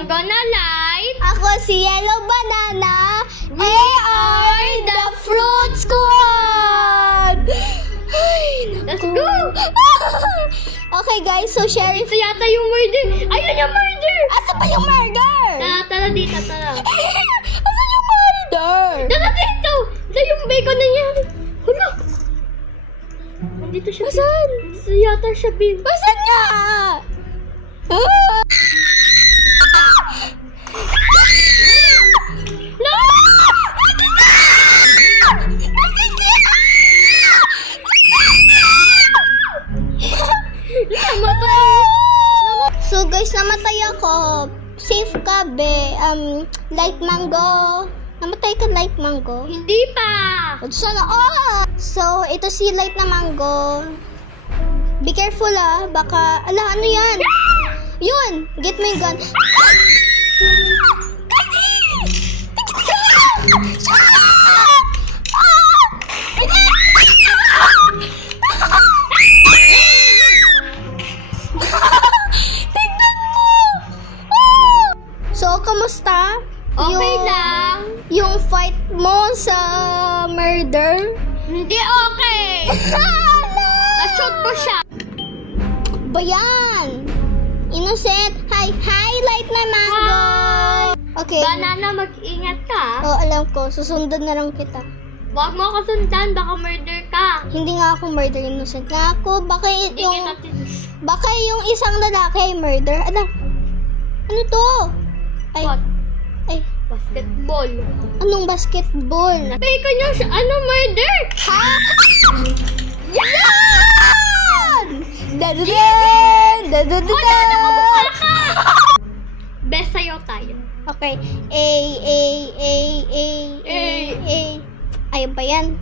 Mango na light. Ako si Yellow Banana. We are the Fruit Squad! Ay, Let's naku. go! Okay guys, so Sheriff... Ito yata yung murder. Ayun yung murder! Asa pa yung murder? Tara dito, tara. Asa yung murder? Tara dito! Ito yung bacon na yan. Hala! Nandito siya. Asan? Nandito yata siya, Bill. Asan nga? Ah! No! So guys, namatay ako. Safe ka, be. Light mango. Namatay ka, light mango. Hindi pa! Sana, So, ito si light na mango. Be careful baka, ano yan? Yun! Get mo yung gun. So, kamusta? Okay lang. Yung fight mo sa murder? Hindi okay! Na-shoot ko siya. Bayan! Innocent! Hi, light na mango! Hi! Okay. Banana, mag-ingat ka. Alam ko. Susundan na lang kita. Huwag mo ako sundan, baka murder ka. Hindi nga ako murder, innocent nga ako. Baka Hindi kita baka yung isang lalaki ay murder. Ano to? Ay, What? ay, Basketball. anong basketball? Bacon yung murder? Ha? Yan! Dadadun! Dadadun! Best sa'yo tayo. Okay. A. Ayun pa yan.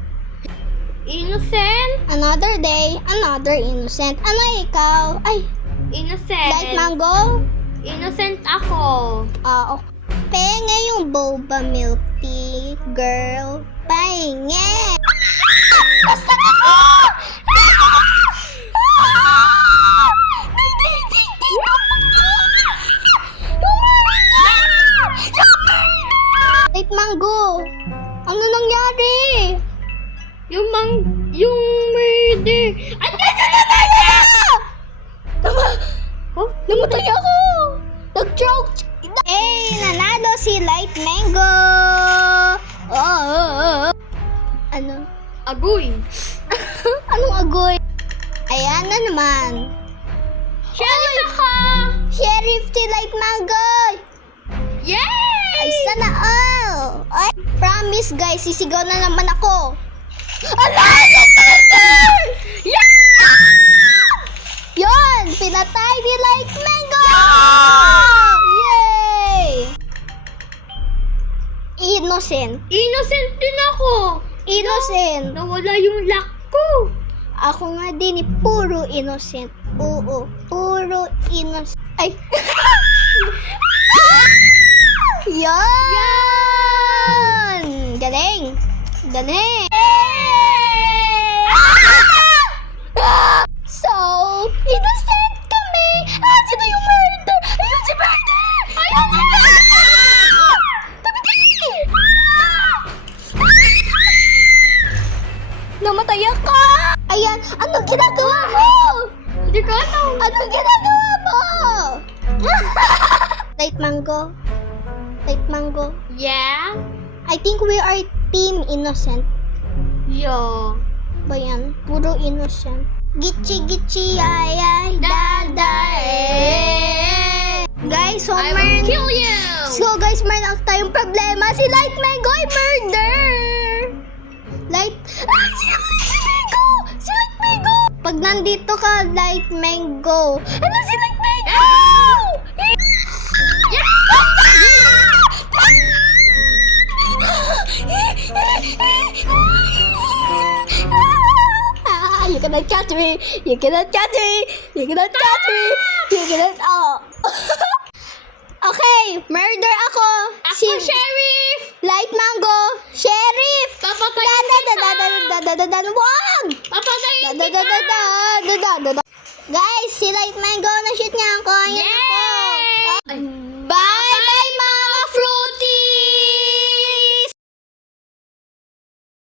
Innocent. Another day, another innocent. Ano ikaw? Ay, Innocent. light mango? Innocent ako. Okay. Penge yung boba milk tea, girl. Pahinge! Basta na ko! Light mango! Ano nangyari? Yung murder. Ay, Oh, namatay ako! Nag-choke! Nanalo si Light Mango! Ano? agoy. Anong agoy? Ayan na naman. Sheriff ako! Sheriff si Light Mango! Yay! Ay, sana all! Ay, promise guys, sisigaw na naman ako. Light Mango! Yeah! Yon! Pinatay ni Light Mango! Yay! Innocent. Innocent din ako. Innocent. Nawala yung luck ko. Ako nga din puro innocent. Oo, puro innocent. Ay! Yan! Galing! Galing! So, innocent kami! Sino yung murder? Ayun si murder! Ayun si murder! Namatay ako! Ayan, anong ginagawa mo? Hindi ko alam. Anong ginagawa mo? Light mango. Light mango. Yeah? I think we are team innocent. Yeah. Ba yan? Puro innocent. Gichi, ay, dada, Guys, so I will kill you! So guys, mayroon na tayong problema. Si Light Mango ay murder! Si Mango! Si Light Mango! Pag nandito ka, Light Mango. Ano si Light Mango? You cannot catch me! You cannot catch me! You cannot catch me! You cannot... Okay, murder ako. Ako, Sheriff! Light Mango, Sheriff! Papatayin kita! Wag! Papatayin kita! Guys, si Light Mango na siya